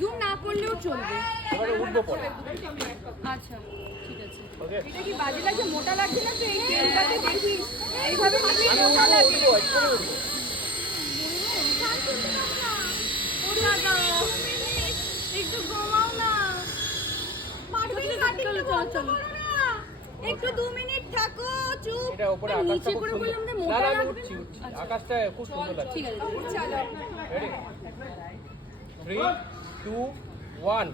Zoom না করলেও চলবে। এবারে উঠবো পরে। আচ্ছা ঠিক আছে। ওকে এটা কি বাজে লাগছে, মোটা লাগছে না? তো এই ট্রেনটাতে দেখি এইভাবে নিলে মোটা লাগে। একটু ঘুমাও না, চলো একটু 2 মিনিট থাকো চুপ। এটা উপরে আকাশটা খুব সুন্দর। না না আমি উঠছি। আকাশটা খুব সুন্দর লাগছে। ঠিক আছে চলো। রেডি 3 2 1